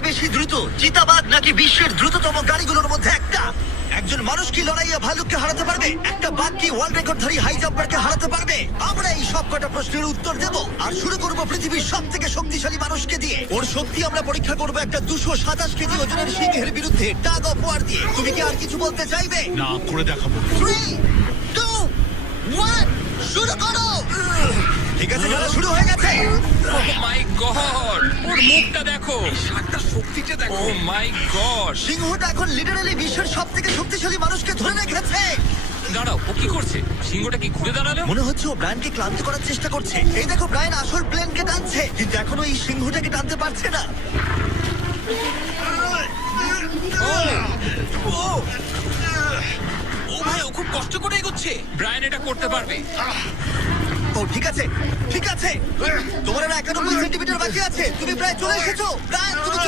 সবচেয়ে বেশি দ্রুত, চিতাবাঘ নাকি বিশ্বের দ্রুততম গাড়িগুলোর মধ্যে একটা? একজন মানুষ কি লড়াইয়ে ভালুককে হারাতে পারবে? একটা বাঘ কি ওয়ার্ল্ড রেকর্ডধারী হাই জাম্পারকে হারাতে পারবে? আমরা এই সব কটা প্রশ্নের উত্তর দেব আর শুরু করব পৃথিবীর সবথেকে শক্তিশালী মানুষকে দিয়ে। ওর শক্তি আমরা পরীক্ষা করব একটা 227 কেজি ওজনের সিংহের বিরুদ্ধে টাগ অফ ওয়ার দিয়ে। তুমি কি আর কিছু বলতে চাইবে? না, করে দেখাবো। 3, 2, 1, শুরু করো। ঠিক আছে, খেলা শুরু হয়ে গেছে। ও মাই গড, ওর মুখটা দেখো, শার্টটা শক্তিটা দেখো। ও মাই গড। সিংহটা এখন লিটারালি বিশ্বের সবথেকে শক্তিশালী মানুষকে ধরে রেখেছে। দাঁড়াও, ও কি করছে? সিংহটা কি ঘুরে দাঁড়ালো? মনে হচ্ছে ও ব্রায়ানকে ক্লান্ত করার চেষ্টা করছে। এই দেখো, ব্রায়ান আসল প্লেনকে টানছে, কিন্তু এখনো এই সিংহটাকে টানতে পারছে না। ও ভাই, ও খুব কষ্ট করে এগোচ্ছে। ব্রায়ান এটা করতে পারবে। ও ঠিক আছে, ঠিক আছে। তোমার আর 91 সেন্টিমিটার বাকি আছে। তুমি প্রায় চলে এসেছো। ব্রায়ান, তুমি